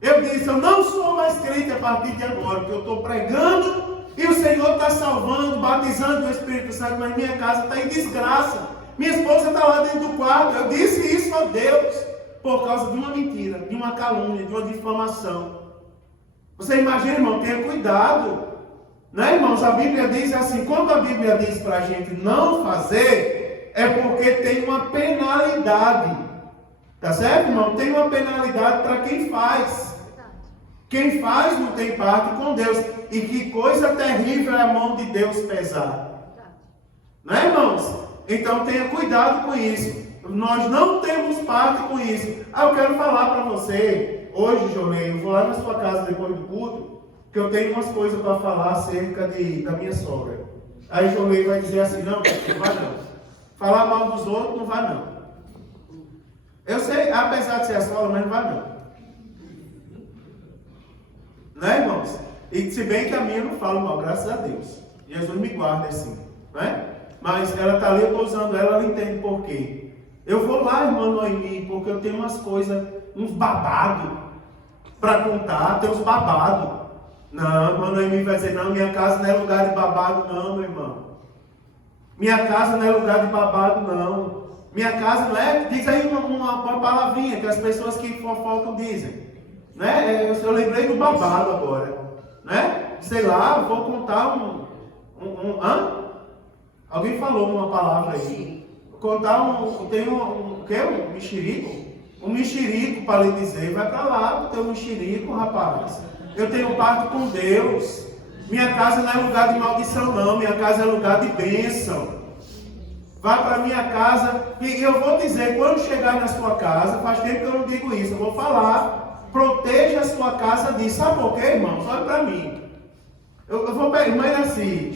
Eu disse, eu não sou mais crente a partir de agora, porque eu estou pregando e o Senhor está salvando, batizando o Espírito Santo, mas minha casa está em desgraça. Minha esposa está lá dentro do quarto. Eu disse isso a Deus por causa de uma mentira, de uma calúnia, de uma difamação. Você imagina, irmão, tenha cuidado. Né, irmãos? A Bíblia diz assim, quando a Bíblia diz para a gente não fazer, é porque tem uma penalidade. Tá certo, irmão? Tem uma penalidade para quem faz. Quem faz não tem parte com Deus. E que coisa terrível é a mão de Deus pesar. Né, irmãos? Então tenha cuidado com isso. Nós não temos parte com isso. Eu quero falar para você, hoje, Jolene, eu vou lá na sua casa depois do culto, que eu tenho umas coisas para falar acerca da minha sogra. Aí Jolene vai dizer assim, não vai não. Falar mal dos outros, não vai não. Eu sei, apesar de ser a sogra, mas não vai não. Né, irmãos? E se bem que a minha não fala mal, graças a Deus. Jesus me guarda assim, né? Mas ela está ali, eu estou usando ela entende por quê. Eu vou lá, irmã Noemi, porque eu tenho umas coisas, uns babados para contar, tem uns babados. Não, irmã Noemi vai dizer, não, minha casa não é lugar de babado não, meu irmão. Minha casa não é lugar de babado não. Minha casa não é, diz aí uma palavrinha que as pessoas que fofocam dizem. Né? Eu lembrei do babado agora. Né? Sei lá, vou contar Alguém falou uma palavra aí. Contar tem um mexerico? Um mexerico para lhe dizer, vai para lá do teu mexerico, rapaz. Eu tenho parte com Deus. Minha casa não é lugar de maldição não, minha casa é lugar de bênção. Vai para minha casa, e eu vou dizer, quando chegar na sua casa, faz tempo que eu não digo isso, eu vou falar, proteja a sua casa disso. Sabe por quê, irmãos? Olha para mim. Eu vou pegar, mas assim,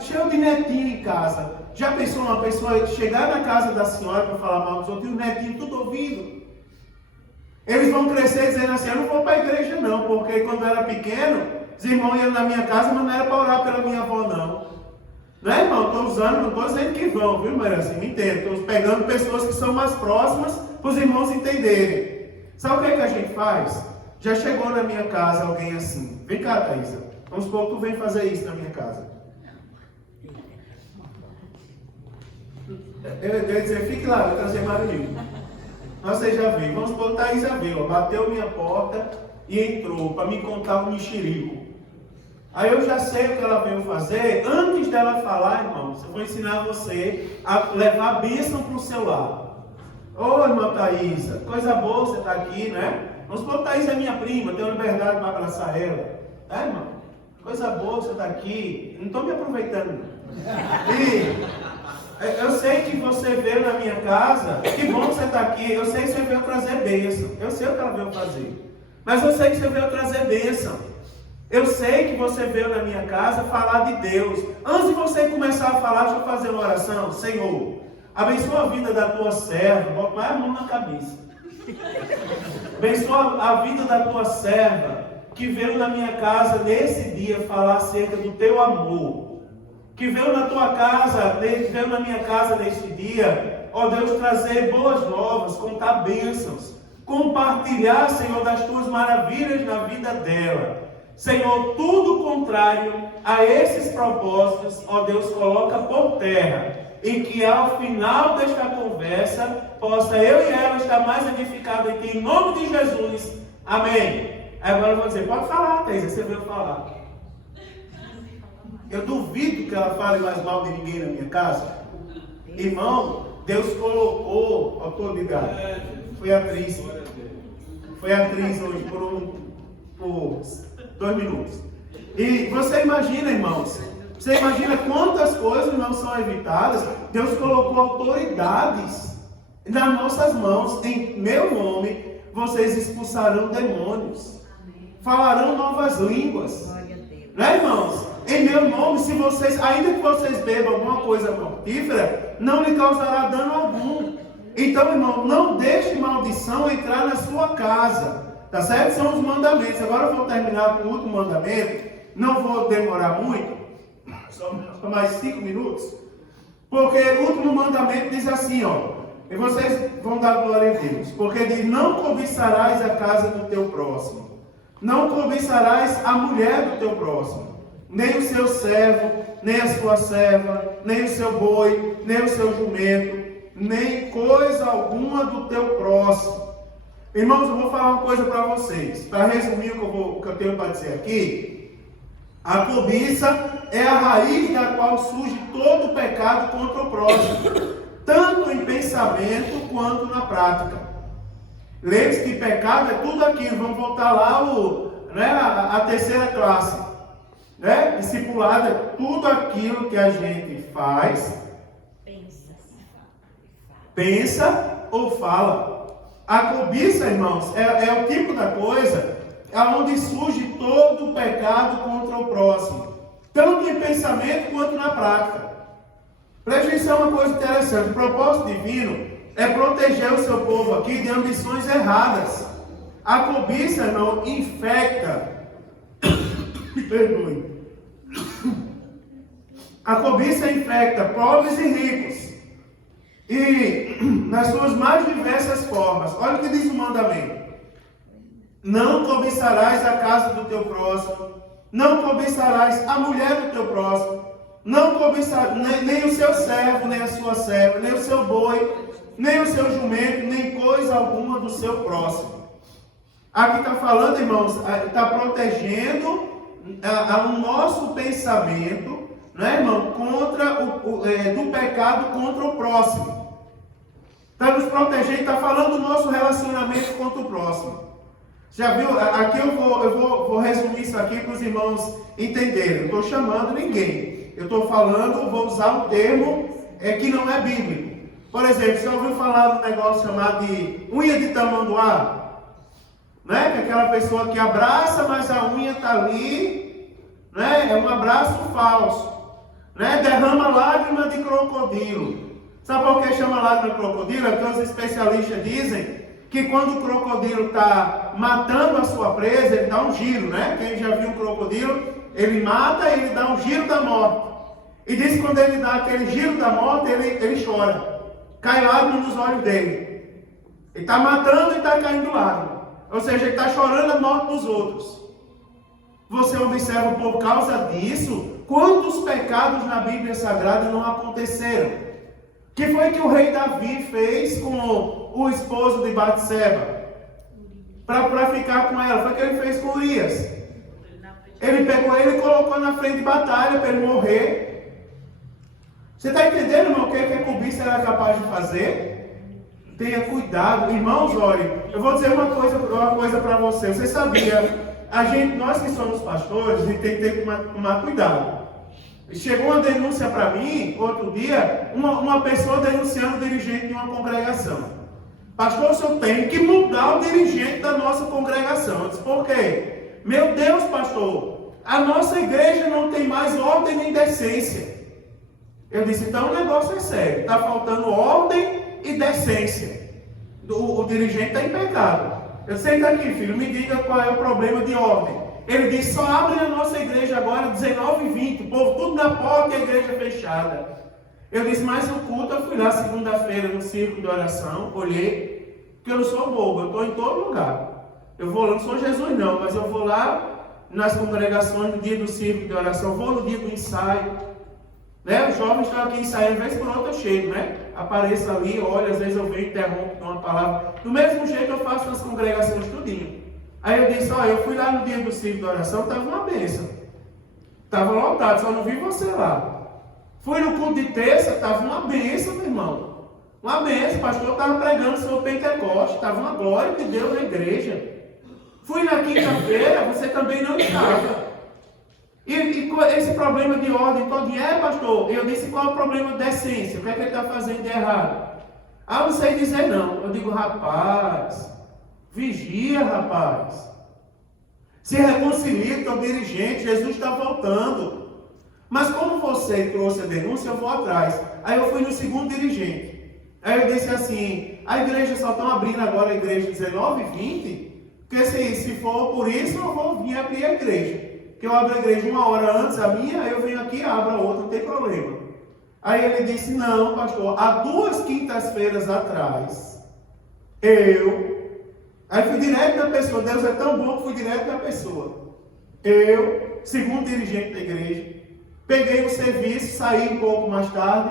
cheio de netinho em casa. Já pensou uma pessoa chegar na casa da senhora para falar mal dos outros e os netinhos tudo ouvindo? Eles vão crescer dizendo assim, eu não vou para a igreja não, porque quando eu era pequeno, os irmãos iam na minha casa, mas não era para orar pela minha avó não. Não é, irmão? Estou usando, não estou dizendo que vão, viu, mas assim, me entenda. Estou pegando pessoas que são mais próximas para os irmãos entenderem. Sabe o que é que a gente faz? Já chegou na minha casa alguém assim, vem cá, Thaisa, vamos supor que tu vem fazer isso na minha casa. Eu ia dizer, fique lá, vou trazer Marinho. Mas você já viu, vamos supor que Thaisa veio, bateu minha porta e entrou para me contar um mexerico. Aí eu já sei o que ela veio fazer. Antes dela falar, irmãos, eu vou ensinar você a levar a bênção para o seu lar. Ô, irmã Thaisa, coisa boa você está aqui, né? Vamos supor que Thaisa é minha prima, tenho liberdade para abraçar ela. É, irmão? Coisa boa você está aqui. Não estou me aproveitando. E eu sei que você veio na minha casa. Que bom que você está aqui. Eu sei que você veio trazer bênção. Eu sei o que ela veio fazer. Mas eu sei que você veio trazer bênção. Eu sei que você veio na minha casa falar de Deus. Antes de você começar a falar, deixa eu fazer uma oração. Senhor, abençoa a vida da tua serva. Bota mais a mão na cabeça. Abençoa a vida da tua serva que veio na minha casa nesse dia falar acerca do teu amor. Que veio na tua casa, veio na minha casa nesse dia, ó Deus, trazer boas novas, contar bênçãos. Compartilhar, Senhor, das tuas maravilhas na vida dela. Senhor, tudo contrário a esses propósitos, ó Deus, coloca por terra, e que ao final desta conversa, possa eu e ela estar mais edificados em Ti, em nome de Jesus, amém. Agora eu vou dizer, pode falar, Thaisa, você veio falar. Eu duvido que ela fale mais mal de ninguém na minha casa. Irmão, Deus colocou, ó, estou ligado, foi atriz hoje, por por 2 minutos. E você imagina, irmãos, você imagina quantas coisas não são evitadas? Deus colocou autoridades nas nossas mãos. Em meu nome, vocês expulsarão demônios. Falarão novas línguas. Né, irmãos? Em meu nome, se vocês, ainda que vocês bebam alguma coisa mortífera, não lhe causará dano algum. Então, irmão, não deixe maldição entrar na sua casa. Tá certo? São os mandamentos. Agora eu vou terminar com o último mandamento. Não vou demorar muito. Só mais 5 minutos. Porque o último mandamento diz assim, ó. E vocês vão dar glória a Deus. Porque diz, não cobiçarás a casa do teu próximo. Não cobiçarás a mulher do teu próximo. Nem o seu servo, nem a sua serva, nem o seu boi, nem o seu jumento, nem coisa alguma do teu próximo. Irmãos, eu vou falar uma coisa para vocês. Para resumir o que eu tenho para dizer aqui. A cobiça é a raiz da qual surge todo o pecado contra o próximo. Tanto em pensamento quanto na prática. Lembre-se que pecado é tudo aquilo. Vamos voltar lá a terceira classe. Né? Discipulado é tudo aquilo que a gente faz, pensa ou fala. A cobiça, irmãos, é o tipo da coisa onde surge todo o pecado contra o próximo, tanto em pensamento quanto na prática. Preste atenção, uma coisa interessante: o propósito divino é proteger o seu povo aqui de ambições erradas. A cobiça, irmão, infecta. Perdoe. A cobiça infecta pobres e ricos. E nas suas mais diversas formas. Olha o que diz o mandamento. Não cobiçarás a casa do teu próximo. Não cobiçarás a mulher do teu próximo. Não cobiçarás nem o seu servo, nem a sua serva, nem o seu boi, nem o seu jumento, nem coisa alguma do seu próximo. Aqui está falando, irmãos, está protegendo o nosso pensamento, né, irmão, contra do pecado contra o próximo. Está nos protegendo, está falando do nosso relacionamento contra o próximo. Já viu? Aqui eu vou resumir isso aqui para os irmãos entenderem. Não estou chamando ninguém. Eu estou falando, vou usar um termo que não é bíblico. Por exemplo, você ouviu falar de um negócio chamado de unha de tamanduá? Né? Que é aquela pessoa que abraça, mas a unha está ali, né? É um abraço falso, né? Derrama lágrima de crocodilo. Sabe por que chama lágrima de crocodilo? É que os especialistas dizem que quando o crocodilo está matando a sua presa, ele dá um giro, né? Quem já viu um crocodilo, ele mata e ele dá um giro da morte. E diz que quando ele dá aquele giro da morte, ele chora. Cai lágrima nos olhos dele. Ele está matando e está caindo lágrima. Ou seja, ele está chorando a morte dos outros. Você observa, por causa disso, quantos pecados na Bíblia Sagrada não aconteceram? Que foi que o rei Davi fez com o esposo de Batseba? Para ficar com ela. Foi o que ele fez com Urias. Ele pegou ele e colocou na frente de batalha para ele morrer. Você está entendendo, irmão, o que a cobiça era capaz de fazer? Tenha cuidado, irmãos, olhem, eu vou dizer uma coisa para você. Você sabia, nós que somos pastores, a gente tem que tomar cuidado. Chegou uma denúncia para mim, outro dia, uma pessoa denunciando o dirigente de uma congregação. Pastor, o senhor tem que mudar o dirigente da nossa congregação. Eu disse, por quê? Meu Deus, pastor, a nossa igreja não tem mais ordem nem decência. Eu disse, então o negócio é sério, está faltando ordem e decência. O dirigente está em pecado. Eu sento aqui, filho, me diga qual é o problema de ordem. Ele disse, só abre a nossa igreja agora 19h20, o povo tudo na porta e a igreja fechada. Eu disse, mas o culto, eu fui lá segunda-feira no círculo de oração, olhei, porque eu não sou bobo, eu estou em todo lugar. Eu vou lá, não sou Jesus não, mas eu vou lá nas congregações no dia do círculo de oração, vou no dia do ensaio. Né? Os jovens estão aqui ensaiando, vez por outra eu chego, né? Apareço ali, olho, às vezes eu venho, interrompo, dou uma palavra. Do mesmo jeito eu faço nas congregações tudinho. Aí eu disse, eu fui lá no dia do círculo de oração, estava uma bênção. Estava lotado, só não vi você lá. Fui no culto de terça, estava uma bênção, meu irmão. Uma bênção, o pastor estava pregando sobre Pentecostes, estava uma glória de Deus na igreja. Fui na quinta-feira, você também não estava. E esse problema de ordem todinho, pastor, eu disse qual é o problema da essência, o que é que ele está fazendo de errado? Ah, eu não sei dizer não. Eu digo, rapaz, vigia, rapaz. Se reconcilie com o dirigente, Jesus está voltando. Mas como você trouxe a denúncia, eu vou atrás. Aí eu fui no segundo dirigente. Aí eu disse assim, a igreja só estão abrindo agora a igreja 19 e 20, porque se for por isso, eu vou vir abrir a igreja. Porque eu abro a igreja 1 hora antes a minha, aí eu venho aqui e abro a outra, não tem problema. Aí ele disse, não, pastor, há 2 quintas-feiras atrás, aí fui direto na pessoa, Deus é tão bom que fui direto na pessoa. Segundo dirigente da igreja, peguei o serviço, saí um pouco mais tarde,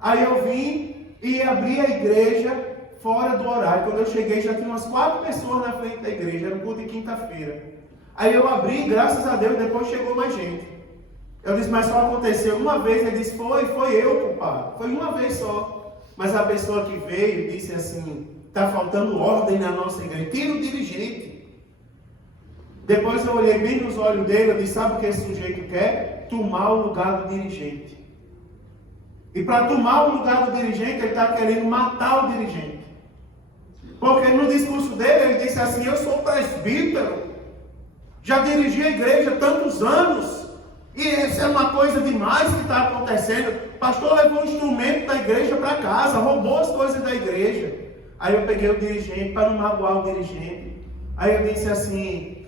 aí eu vim e abri a igreja fora do horário. Quando eu cheguei já tinha umas 4 pessoas na frente da igreja, era um culto de quinta-feira. Aí eu abri, graças a Deus, depois chegou mais gente. Eu disse, mas só aconteceu uma vez. Ele disse, foi eu, culpado. Foi uma vez só. Mas a pessoa que veio disse assim, está faltando ordem na nossa igreja. Tira o dirigente. Depois eu olhei bem nos olhos dele, eu disse, sabe o que esse sujeito quer? Tomar o lugar do dirigente. E para tomar o lugar do dirigente, ele está querendo matar o dirigente. Porque no discurso dele, ele disse assim, eu sou presbítero. Já dirigi a igreja há tantos anos. E isso é uma coisa demais que está acontecendo. O pastor levou um instrumento da igreja para casa, roubou as coisas da igreja. Aí eu peguei o dirigente para não magoar o dirigente. Aí eu disse assim,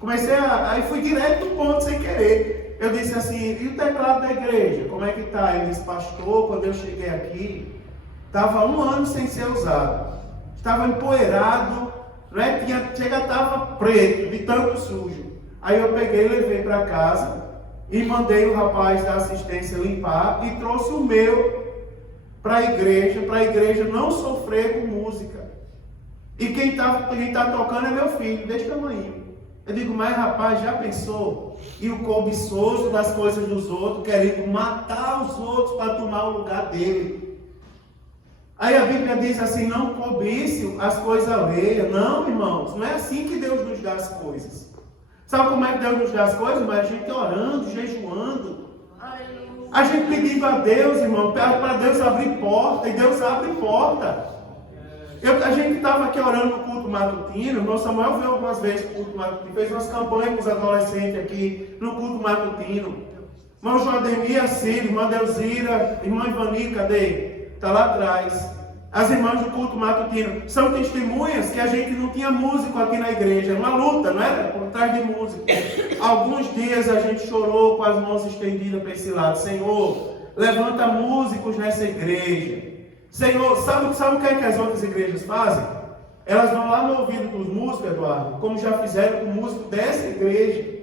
aí fui direto no ponto sem querer. Eu disse assim, e o teclado da igreja, como é que está? Ele disse, pastor, quando eu cheguei aqui, estava 1 ano sem ser usado. Estava empoeirado, né? Estava preto, de tanto sujo. Aí eu peguei e levei para casa e mandei o rapaz da assistência limpar e trouxe o meu para a igreja não sofrer com música. E quem tá tocando é meu filho, desse tamanho. Eu digo, mas rapaz, já pensou? E o cobiçoso das coisas dos outros, querendo matar os outros para tomar o lugar dele. Aí a Bíblia diz assim, não cobice as coisas alheias. Não, irmãos, não é assim que Deus nos dá as coisas. Sabe como é que Deus nos dá as coisas? Mas a gente orando, jejuando. A gente pedindo a Deus, irmão, para Deus abrir porta, e Deus abre porta. A gente estava aqui orando no culto matutino, o irmão Samuel veio algumas vezes no culto matutino, fez umas campanhas com os adolescentes aqui no culto matutino. Irmão Joademir, Ciro, irmã Delzira, irmã Ivani, cadê? Está lá atrás. As irmãs do culto matutino são testemunhas que a gente não tinha músico aqui na igreja, era uma luta, não era? Por trás de músico. Alguns dias a gente chorou com as mãos estendidas para esse lado. Senhor, levanta músicos nessa igreja. Senhor, sabe o que é que as outras igrejas fazem? Elas vão lá no ouvido dos músicos, Eduardo, como já fizeram com o músico dessa igreja.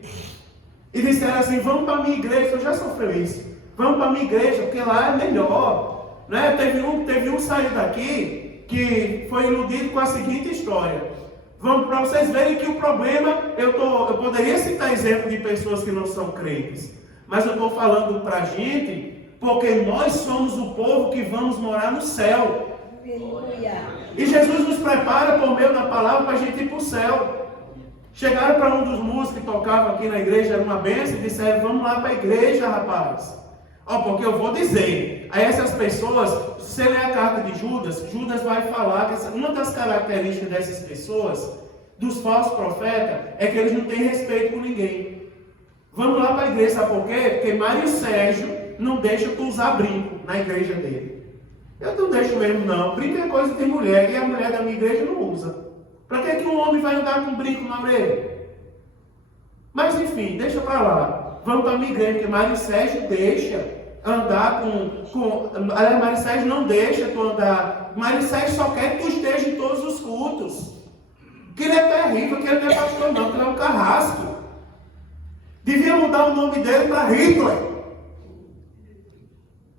E disseram assim, vamos para a minha igreja, eu já sofreu isso. Vamos para a minha igreja, porque lá é melhor. Né? Teve um saiu daqui que foi iludido com a seguinte história. Vamos para vocês verem que o problema, eu poderia citar exemplo de pessoas que não são crentes, mas eu estou falando para a gente, porque nós somos o povo que vamos morar no céu. Aleluia. E Jesus nos prepara por meio da palavra para a gente ir para o céu. Chegaram para um dos músicos que tocava aqui na igreja, era uma bênção, e disseram, vamos lá para a igreja, rapaz. Porque eu vou dizer, a essas pessoas, se você ler a carta de Judas, Judas vai falar que uma das características dessas pessoas, dos falsos profetas, é que eles não têm respeito com ninguém. Vamos lá para a igreja, sabe por quê? Porque Mário Sérgio não deixa tu usar brinco na igreja dele. Eu não deixo mesmo não, brinco é coisa de mulher, e a mulher da minha igreja não usa. Para que um homem vai andar com brinco na orelha? Mas enfim, deixa para lá. Vamos para a minha igreja, porque Mário Sérgio deixa andar aliás, Mário Sérgio não deixa tu andar. Mário Sérgio só quer que tu esteja em todos os cultos. Que ele é terrível, que ele não é pastor não, que ele é um carrasco. Devia mudar o nome dele para Hitler.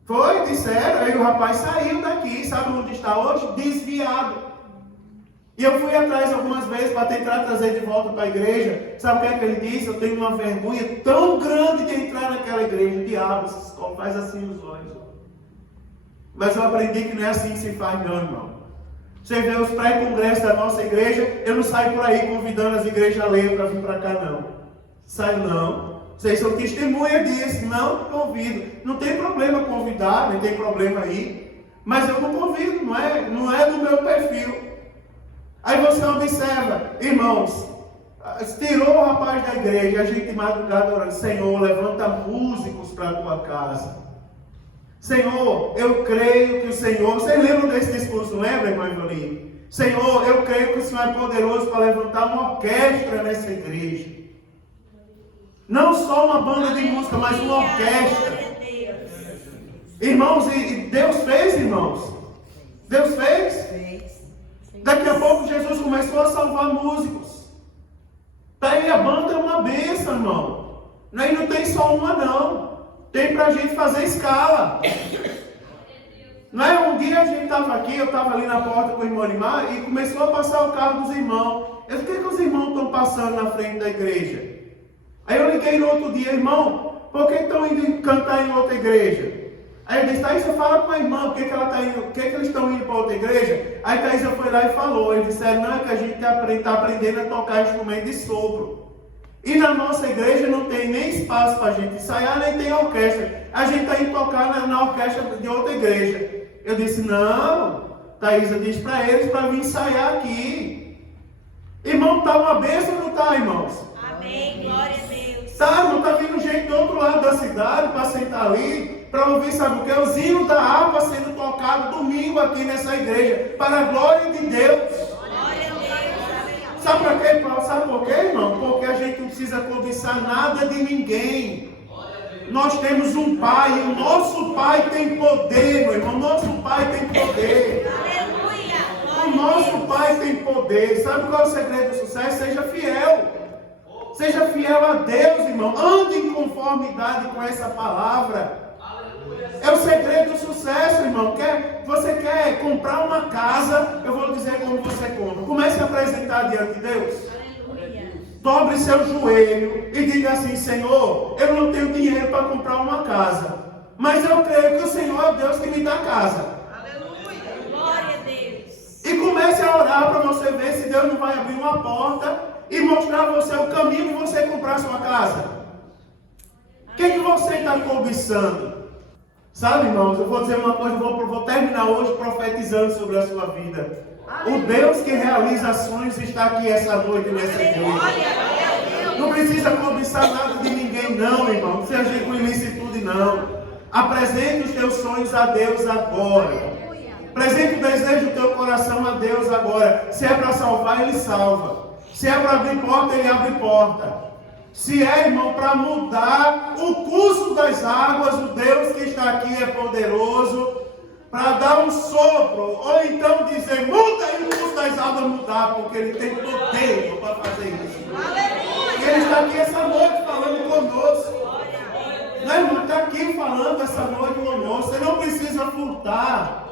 Foi, disseram, aí o rapaz saiu daqui, sabe onde está hoje? Desviado. E eu fui atrás algumas vezes para tentar trazer de volta para a igreja. Sabe o que é que ele disse? Eu tenho uma vergonha tão grande de entrar naquela igreja. O diabo faz assim os olhos. Mas eu aprendi que não é assim que se faz não, irmão. Você vê os pré-congressos da nossa igreja, eu não saio por aí convidando as igrejas a ler para vir para cá, não. Saio não. Vocês são testemunha disso. Não convido. Não tem problema convidar, nem tem problema ir. Mas eu não convido, não é do meu perfil. Aí você observa, irmãos, tirou o rapaz da igreja, a gente de madrugada orando, Senhor, levanta músicos para a tua casa. Senhor, eu creio que o Senhor... Vocês lembram desse discurso, lembra, irmã Ivani? Senhor, eu creio que o Senhor é poderoso para levantar uma orquestra nessa igreja. Não só uma banda de música, mas uma orquestra. Irmãos, e Deus fez, irmãos. Deus fez. Daqui a pouco Jesus começou a salvar músicos. Tá aí, a banda é uma bênção, irmão. Aí não tem só uma, não. Tem para a gente fazer escala. Não é? Um dia a gente estava aqui, eu estava ali na porta com o irmão Limar e começou a passar o carro dos irmãos. Eu disse, o que os irmãos estão passando na frente da igreja? Aí eu liguei no outro dia, irmão, por que estão indo cantar em outra igreja? Aí eu disse, Thaísa, fala com a irmã, por que ela tá indo, por que eles estão indo para outra igreja? Aí Thaísa foi lá e falou, eles disseram, não, é que a gente está aprendendo a tocar instrumento de sopro. E na nossa igreja não tem nem espaço para a gente ensaiar, nem tem orquestra. A gente está indo tocar na orquestra de outra igreja. Eu disse, não, Thaísa disse para eles para vir ensaiar aqui. Irmão, está uma bênção ou não está, irmãos? Amém, glória a Deus. Tá, não está vindo gente do outro lado da cidade para sentar ali, para ouvir, sabe o que? Os hinos da harpa sendo tocados domingo aqui nessa igreja, para a glória de Deus. Sabe para quê, Paulo? Sabe por quê, irmão? Porque a gente não precisa cobiçar nada de ninguém. Nós temos um Pai, e o nosso Pai tem poder, meu irmão. O nosso Pai tem poder. O nosso Pai tem poder. Sabe qual é o segredo do sucesso? Seja fiel. Seja fiel a Deus, irmão. Ande em conformidade com essa palavra. É o segredo do sucesso, irmão. Você quer comprar uma casa? Eu vou dizer como você compra. Comece a apresentar diante de Deus. Dobre seu joelho e diga assim, Senhor, eu não tenho dinheiro para comprar uma casa, mas eu creio que o Senhor é o Deus que me dá casa. Aleluia. Glória a Deus. E comece a orar para você ver se Deus não vai abrir uma porta e mostrar a você o caminho de você comprar sua casa. O que você está cobiçando? Sabe, irmãos, eu vou dizer uma coisa, eu vou terminar hoje profetizando sobre a sua vida. O Deus que realiza sonhos está aqui essa noite nessa igreja. Não precisa cobiçar nada de ninguém, não, irmão. Não seja com ilicitude, não. Apresente os teus sonhos a Deus agora. Apresente o desejo do teu coração a Deus agora. Se é para salvar, Ele salva. Se é para abrir porta, Ele abre porta. Se é, irmão, para mudar o curso das águas, o Deus que está aqui é poderoso para dar um sopro, ou então dizer, muda e o curso das águas mudar, porque Ele tem poder para fazer isso. E Ele está aqui essa noite falando conosco. Né, irmão? Está aqui falando essa noite conosco. Você não precisa furtar.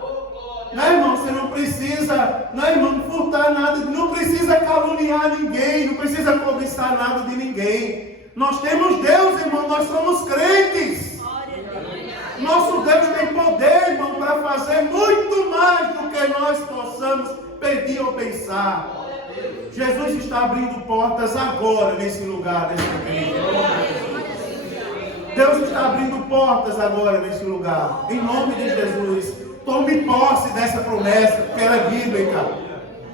Né, irmão? Você não precisa, irmão, furtar nada, não precisa caluniar ninguém, não precisa cobiçar nada de ninguém. Nós temos Deus, irmão, nós somos crentes. Nosso Deus tem poder, irmão, para fazer muito mais do que nós possamos pedir ou pensar. Jesus está abrindo portas agora nesse lugar, nessa igreja. Deus está abrindo portas agora nesse lugar. Em nome de Jesus. Tome posse dessa promessa, porque ela é bíblica.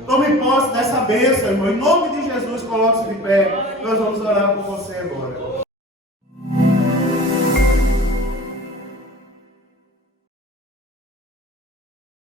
Tome posse dessa bênção, irmão. Em nome de Jesus, coloque-se de pé. Nós vamos orar por você agora.